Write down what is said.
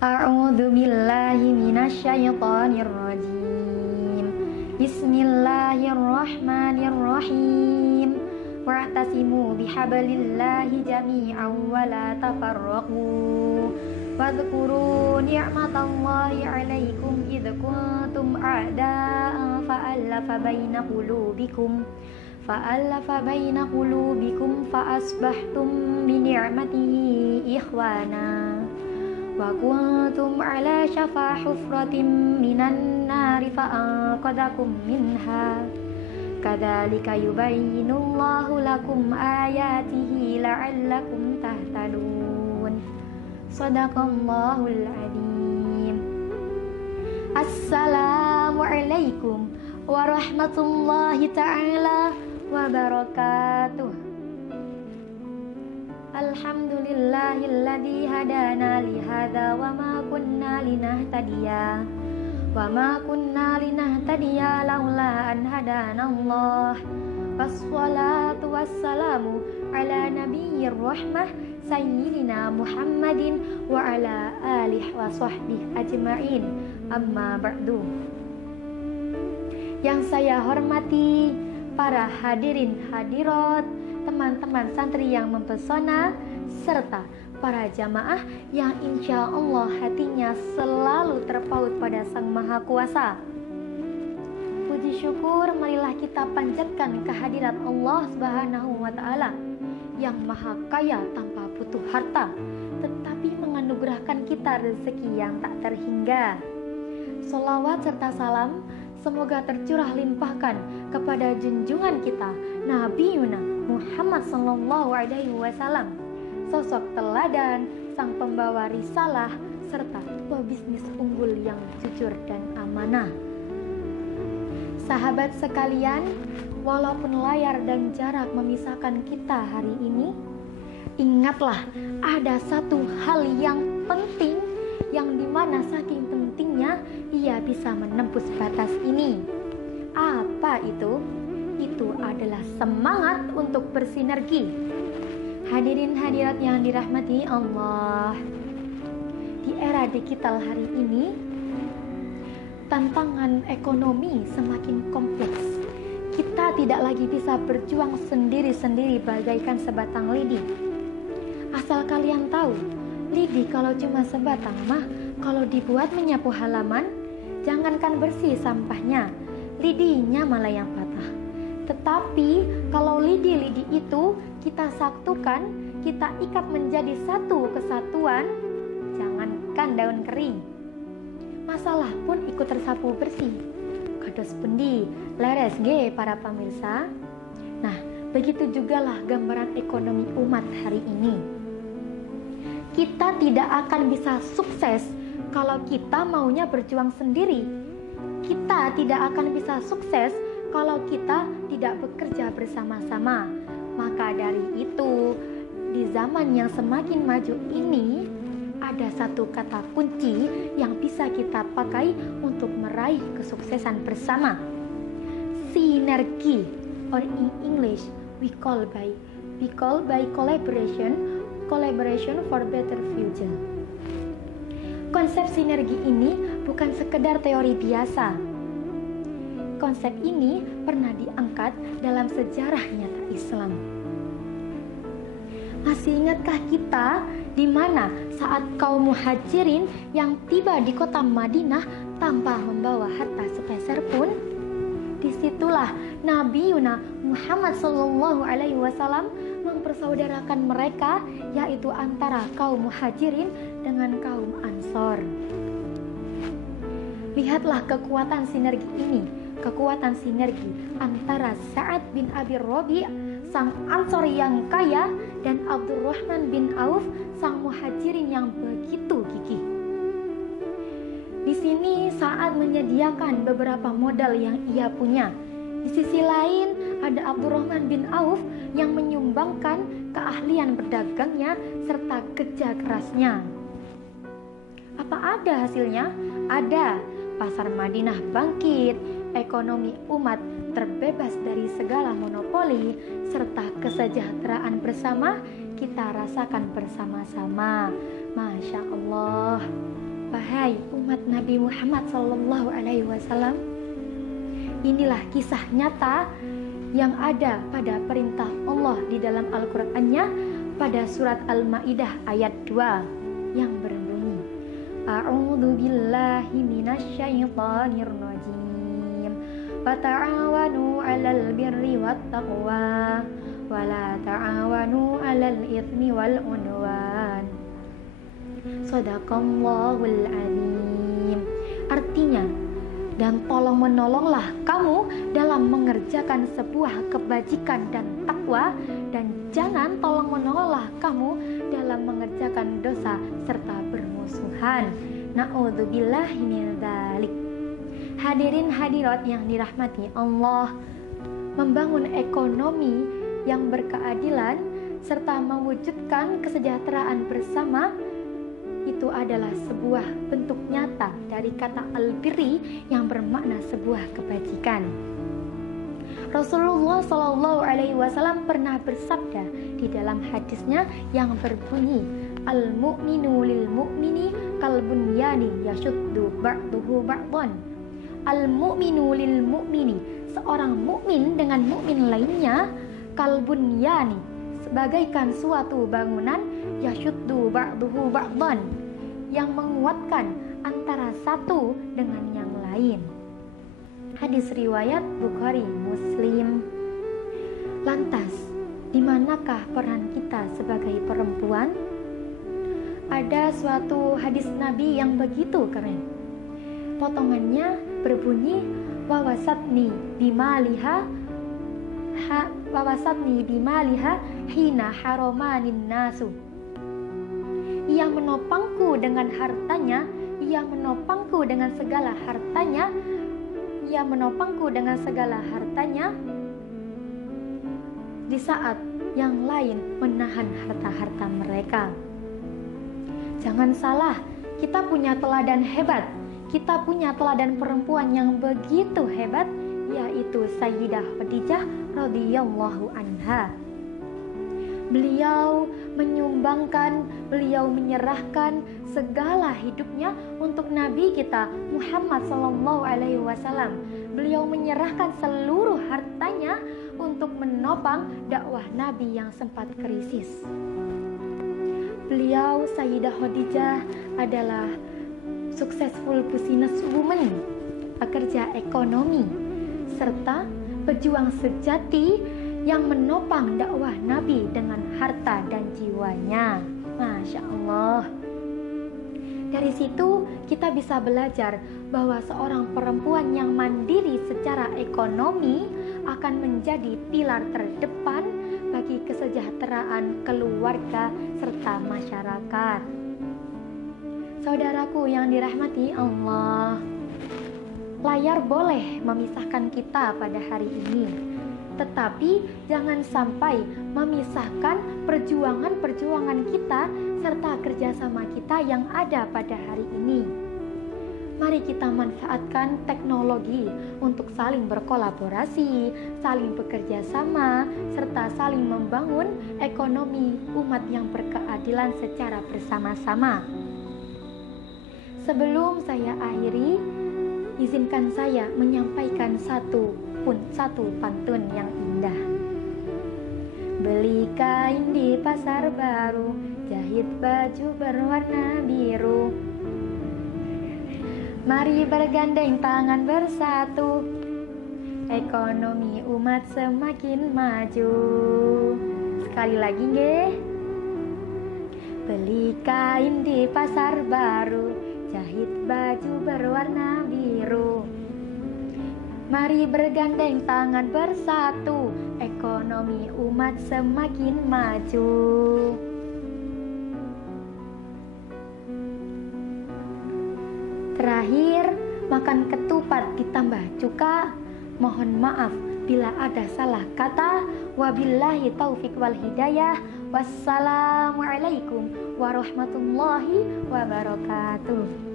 A'udzu billahi minasyaitonir rajim. Bismillahirrahmanirrahim. Wa'tasimu bihablillahi jami'an wa la tafarraqu. Wadhkuru ni'matallahi 'alaikum idh kuntum a'da'an fa'alafa baina qulubikum fa asbahtum bi ni'matihi ikhwana. Wa kuntum ala syafa hufratin minan nari fa'anqadhakum minha. Kadzalika yubayyinullahu lakum ayatihi la'allakum tahtadun. Shadaqallahul adzim. Assalamualaikum warahmatullahi ta'ala wabarakatuh. Alhamdulillahilladzi hadana li hadza wa ma kunna linahtadiya laula an hadanallah. Wassalatu wassalamu ala nabiyyir rahmah sayyidina Muhammadin wa ala alihi wa sahbihi ajma'in. Amma ba'du. Yang saya hormati para hadirin hadirat, teman-teman santri yang mempesona, serta para jamaah yang insya Allah hatinya selalu terpaut pada Sang Maha Kuasa. Puji syukur marilah kita panjatkan kehadirat Allah Subhanahu wa Ta'ala yang Maha Kaya tanpa butuh harta, tetapi menganugerahkan kita rezeki yang tak terhingga. Sholawat serta salam semoga tercurah limpahkan kepada junjungan kita Nabi Muhammad sallallahu alaihi wasallam, sosok teladan, sang pembawa risalah, serta pebisnis unggul yang jujur dan amanah. Sahabat sekalian, walaupun layar dan jarak memisahkan kita hari ini, ingatlah ada satu hal yang penting yang dimana saking pentingnya ia bisa menembus batas ini. Apa itu? Itu adalah semangat untuk bersinergi. Hadirin hadirat yang dirahmati Allah, di era digital hari ini, tantangan ekonomi semakin kompleks. Kita tidak lagi bisa berjuang sendiri-sendiri bagaikan sebatang lidi. Asal kalian tahu, lidi kalau cuma sebatang mah, kalau dibuat menyapu halaman, jangankan bersih sampahnya, lidinya malah yang patah. Tetapi kalau lidi-lidi itu kita satukan, kita ikat menjadi satu kesatuan, jangankan daun kering, masalah pun ikut tersapu bersih. Kados pundi leres ge para pemirsa. Nah, begitu jugalah gambaran ekonomi umat hari ini. Kita tidak akan bisa sukses kalau kita maunya berjuang sendiri. Kita tidak akan bisa sukses kalau kita tidak bekerja bersama-sama. Maka dari itu, di zaman yang semakin maju ini, ada satu kata kunci yang bisa kita pakai untuk meraih kesuksesan bersama. Sinergi, or in English we call by collaboration for better future. Konsep sinergi ini bukan sekedar teori biasa. Konsep ini pernah diangkat dalam sejarah nyata Islam. Masih ingatkah kita di mana saat kaum muhajirin yang tiba di kota Madinah tanpa membawa harta sepeser pun? Disitulah Nabi Muhammad sallallahu alaihi wasallam mempersaudarakan mereka, yaitu antara kaum muhajirin dengan kaum ansor. Lihatlah kekuatan sinergi ini, kekuatan sinergi antara Sa'ad bin Abi Rabi', sang ansor yang kaya, dan Abdurrahman bin Auf, sang muhajirin yang begitu gigih. Di sini Sa'ad menyediakan beberapa modal yang ia punya. Di sisi lain ada Abdurrahman bin Auf yang menyumbangkan keahlian berdagangnya serta kerja kerasnya. Apa ada hasilnya? Ada. Pasar Madinah bangkit, ekonomi umat terbebas dari segala monopoli, serta kesejahteraan bersama kita rasakan bersama-sama. Masya Allah. umat Nabi Muhammad Sallallahu Alaihi Wasallam. Inilah kisah nyata yang ada pada perintah Allah di dalam Al-Qur'annya pada surat Al-Maidah ayat 2 yang berbunyi, A'udzu billahi minasyaitonir rajim. Wa ta'awanu 'alal birri wat taqwa wa la ta'awanu 'alal itsmi wal 'udwan. Shadaqallahul azim. Artinya, dan tolong menolonglah kamu dalam mengerjakan sebuah kebajikan dan takwa, dan jangan tolong menolonglah kamu dalam mengerjakan dosa serta bermusuhan. Na'udzubillahi min dzalik. Hadirin hadirat yang dirahmati Allah, membangun ekonomi yang berkeadilan serta mewujudkan kesejahteraan bersama itu adalah sebuah bentuk nyata dari kata al-birri yang bermakna sebuah kebajikan. Rasulullah Shallallahu Alaihi Wasallam pernah bersabda di dalam hadisnya yang berbunyi, al-mu'minu lil mu'mini kal bunyani yashuddu ba'duhu ba'dan. Al-mu'minu lil mu'mini, seorang mukmin dengan mukmin lainnya, kal bunyani, sebagaikan suatu bangunan, yashuddu ba'duhu ba'dan, yang menguatkan antara satu dengan yang lain. Hadis riwayat Bukhari Muslim. Lantas, di manakah peran kita sebagai perempuan? Ada suatu hadis Nabi yang begitu keren. Potongannya berbunyi, wawasatni bimaliha hina haromanin nasu. Ia menopangku dengan hartanya, ia menopangku dengan segala hartanya, ia menopangku dengan segala hartanya di saat yang lain menahan harta-harta mereka. Jangan salah, kita punya teladan hebat. Kita punya teladan perempuan yang begitu hebat, yaitu Sayyidah Khadijah radhiyallahu anha. Beliau menyumbangkan, beliau menyerahkan segala hidupnya untuk Nabi kita Muhammad Sallallahu Alaihi Wasallam. Beliau menyerahkan seluruh hartanya untuk menopang dakwah Nabi yang sempat krisis. Beliau, Sayyidah Khadijah, adalah successful business woman, pekerja ekonomi, serta pejuang sejati yang menopang dakwah Nabi dengan harta dan jiwanya. Masya Allah. Dari situ kita bisa belajar bahwa seorang perempuan yang mandiri secara ekonomi akan menjadi pilar terdepan bagi kesejahteraan keluarga serta masyarakat. Saudaraku yang dirahmati Allah, layar boleh memisahkan kita pada hari ini, tetapi jangan sampai memisahkan perjuangan-perjuangan kita serta kerjasama kita yang ada pada hari ini. Mari kita manfaatkan teknologi untuk saling berkolaborasi, saling bekerja sama, serta saling membangun ekonomi umat yang berkeadilan secara bersama-sama. Sebelum saya akhiri, izinkan saya menyampaikan satu pantun yang indah. Beli kain di pasar baru, jahit baju berwarna biru. Mari bergandeng tangan bersatu, ekonomi umat semakin maju. Sekali lagi nggih. Beli kain di pasar baru, jahit baju berwarna biru. Mari bergandeng tangan bersatu, ekonomi umat semakin maju. Terakhir, makan ketupat ditambah cuka. Mohon maaf bila ada salah kata. Wabillahi taufik wal hidayah. Wassalamualaikum warahmatullahi wabarakatuh.